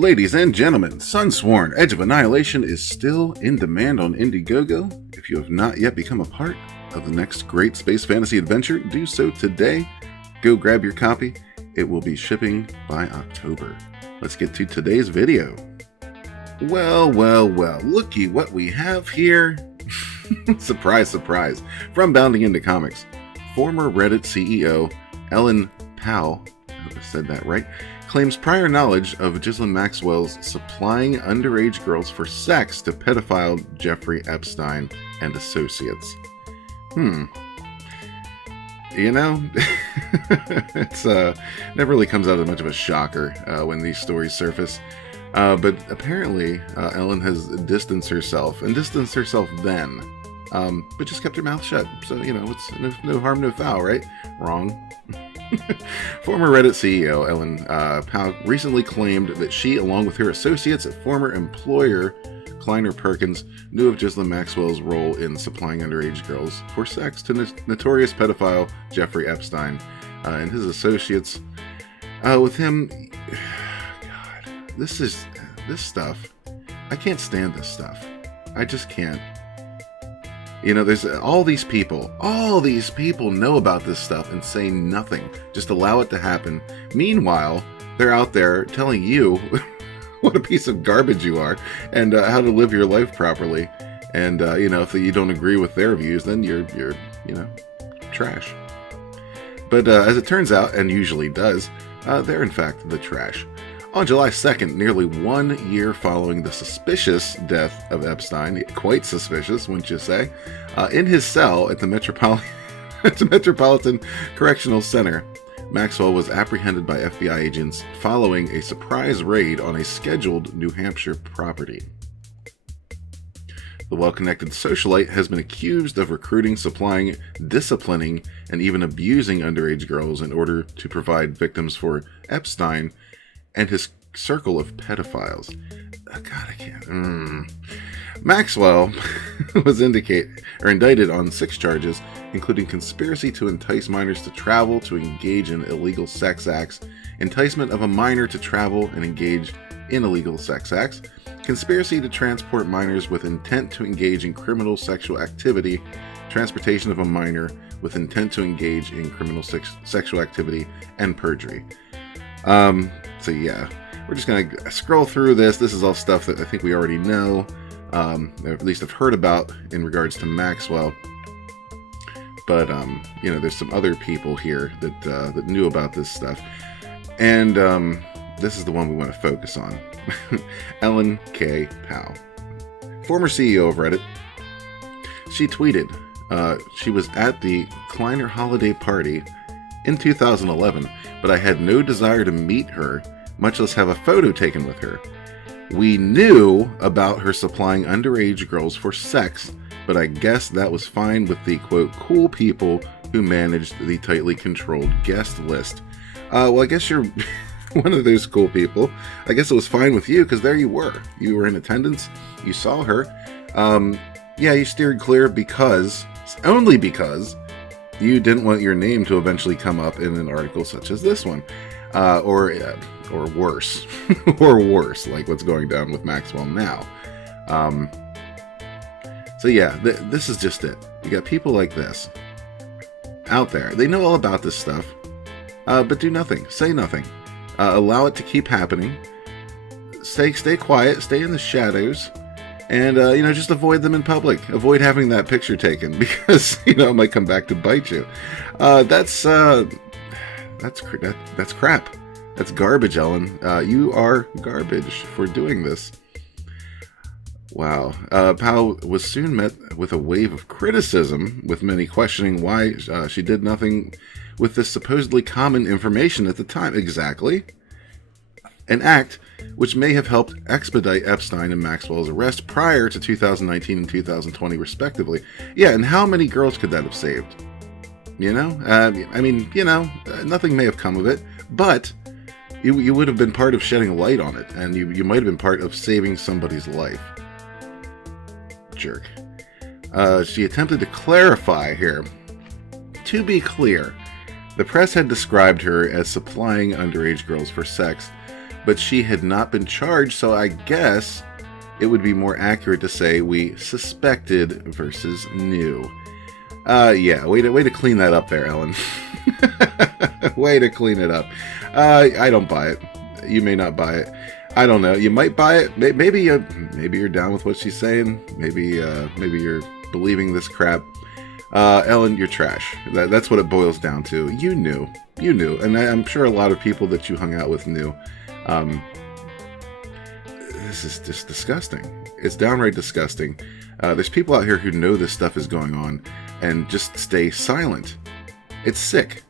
Ladies and gentlemen, Sunsworn Edge of Annihilation is still in demand on Indiegogo. If you have not yet become a part of the next great space fantasy adventure, do so today. Go grab your copy. It will be shipping by October. Let's get to today's video. Well, looky what we have here. Surprise, surprise. From Bounding Into Comics, former Reddit CEO Ellen Pao, I hope I said that right, claims prior knowledge of Ghislaine Maxwell's supplying underage girls for sex to pedophile Jeffrey Epstein and associates. You know, it's never really comes out as much of a shocker when these stories surface. But apparently, Ellen has distanced herself then, but just kept her mouth shut. So, you know, it's no harm, no foul, right? Wrong. Former Reddit CEO Ellen Pao recently claimed that she, along with her associates at former employer Kleiner Perkins, knew of Ghislaine Maxwell's role in supplying underage girls for sex to notorious pedophile Jeffrey Epstein and his associates. With him, God, this stuff. I can't stand this stuff. I just can't. You know, there's all these people know about this stuff and say nothing. Just allow it to happen. Meanwhile, they're out there telling you what a piece of garbage you are and how to live your life properly. And, you know, if you don't agree with their views, then you're you know, trash. But as it turns out, and usually does, they're in fact the trash. On July 2nd, nearly 1 year following the suspicious death of Epstein, quite suspicious, wouldn't you say, in his cell at the Metropolitan Correctional Center, Maxwell was apprehended by FBI agents following a surprise raid on a scheduled New Hampshire property. The well-connected socialite has been accused of recruiting, supplying, disciplining, and even abusing underage girls in order to provide victims for Epstein and his circle of pedophiles. Oh, God, I can't. Maxwell was indicted on 6 charges, including conspiracy to entice minors to travel to engage in illegal sex acts, enticement of a minor to travel and engage in illegal sex acts, conspiracy to transport minors with intent to engage in criminal sexual activity, transportation of a minor with intent to engage in criminal sexual activity, and perjury. So yeah, we're just going to scroll through this. This is all stuff that I think we already know, or at least have heard about in regards to Maxwell. But, you know, there's some other people here that knew about this stuff. And this is the one we want to focus on. Ellen K Pao, former CEO of Reddit. She tweeted, she was at the Kleiner holiday party in 2011, but I had no desire to meet her, much less have a photo taken with her. We knew about her supplying underage girls for sex, but I guess that was fine with the, quote, cool people who managed the tightly controlled guest list. Well, I guess you're one of those cool people. I guess it was fine with you, because there you were. You were in attendance. You saw her. Yeah, you steered clear only because you didn't want your name to eventually come up in an article such as this one. Or worse. Or worse, like what's going down with Maxwell now. So yeah, this is just it. You got people like this out there. They know all about this stuff, but do nothing. Say nothing. Allow it to keep happening. Stay quiet. Stay in the shadows. And, you know, just avoid them in public. Avoid having that picture taken because, you know, it might come back to bite you. That's crap. That's garbage, Ellen. You are garbage for doing this. Wow. Pao was soon met with a wave of criticism, with many questioning why she did nothing with this supposedly common information at the time. Exactly. An act which may have helped expedite Epstein and Maxwell's arrest prior to 2019 and 2020, respectively. Yeah, and how many girls could that have saved? You know? I mean, you know, nothing may have come of it, but you would have been part of shedding light on it, and you might have been part of saving somebody's life. Jerk. She attempted to clarify here. To be clear, the press had described her as supplying underage girls for sex, but she had not been charged, so I guess it would be more accurate to say we suspected versus knew. Yeah, way to clean that up there, Ellen. Way to clean it up. I don't buy it. You may not buy it. I don't know. You might buy it. Maybe you're down with what she's saying. Maybe you're believing this crap. Ellen, you're trash. That's what it boils down to. You knew, and I'm sure a lot of people that you hung out with knew. This is just disgusting. It's downright disgusting. There's people out here who know this stuff is going on and just stay silent. It's sick.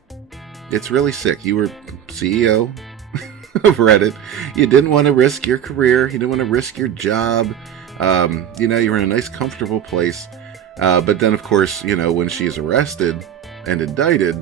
It's really sick. You were CEO of Reddit. You didn't want to risk your career. You didn't want to risk your job. You were in a nice, comfortable place. But then, of course, when she's arrested and indicted,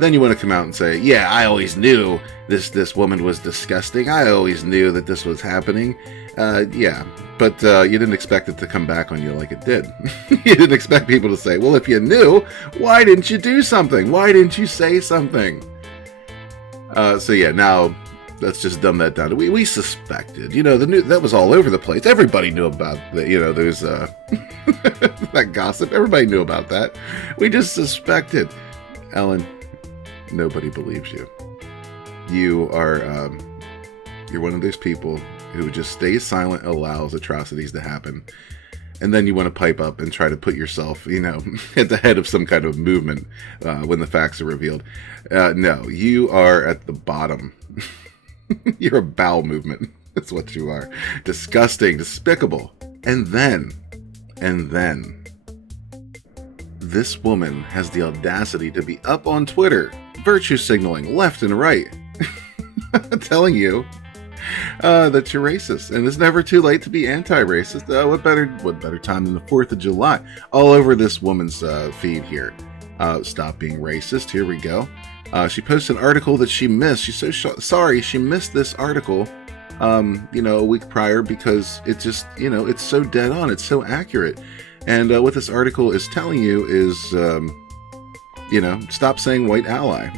then you want to come out and say, yeah, I always knew this woman was disgusting. I always knew that this was happening. Yeah, but you didn't expect it to come back on you like it did. You didn't expect people to say, well, if you knew, why didn't you do something? Why didn't you say something? So yeah, now let's just dumb that down. We suspected, that was all over the place. Everybody knew about there's that gossip. Everybody knew about that. We just suspected. Ellen, nobody believes you. You are, you're one of those people who just stays silent, allows atrocities to happen. And then you want to pipe up and try to put yourself, at the head of some kind of movement when the facts are revealed. No, you are at the bottom. You're a bowel movement. That's what you are. Disgusting, despicable. And then, this woman has the audacity to be up on Twitter, virtue signaling left and right, telling you that you're racist, and it's never too late to be anti-racist. What better time than the 4th of July? All over this woman's feed here. Stop being racist. Here we go. She posted an article that she missed. She's so sorry she missed this article, a week prior because it just, it's so dead on. It's so accurate. And what this article is telling you is, stop saying white ally.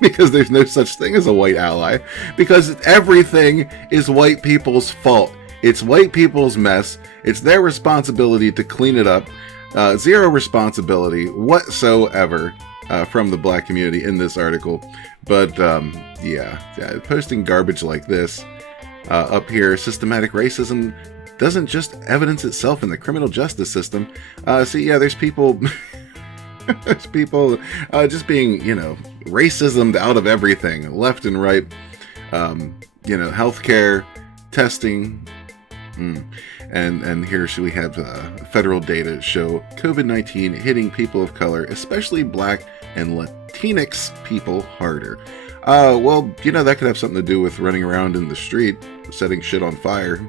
Because there's no such thing as a white ally. Because everything is white people's fault. It's white people's mess. It's their responsibility to clean it up. Zero responsibility whatsoever from the black community in this article. But, posting garbage like this up here, systematic racism doesn't just evidence itself in the criminal justice system. There's people... There's people just being, racism out of everything, left and right, healthcare, testing, and here we have federal data show COVID-19 hitting people of color, especially black and Latinx people, harder. That could have something to do with running around in the street, setting shit on fire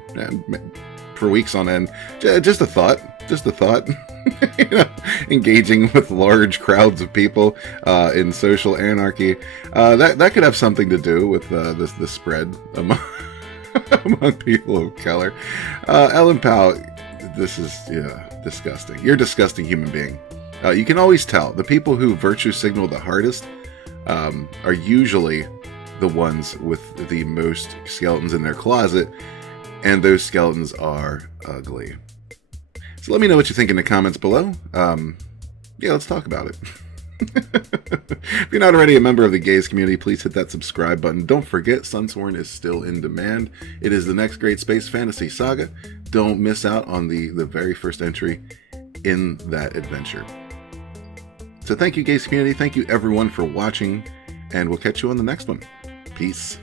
for weeks on end. Just a thought. Engaging with large crowds of people in social anarchy. That could have something to do with the spread among people of color. Ellen Pao, this is disgusting. You're a disgusting human being. You can always tell. The people who virtue signal the hardest are usually the ones with the most skeletons in their closet, and those skeletons are ugly. So let me know what you think in the comments below. Let's talk about it. If you're not already a member of the gays community, please hit that subscribe button. Don't forget, Sunsworn is still in demand. It is the next great space fantasy saga. Don't miss out on the very first entry in that adventure. So thank you, gays community. Thank you, everyone, for watching, and we'll catch you on the next one. Peace.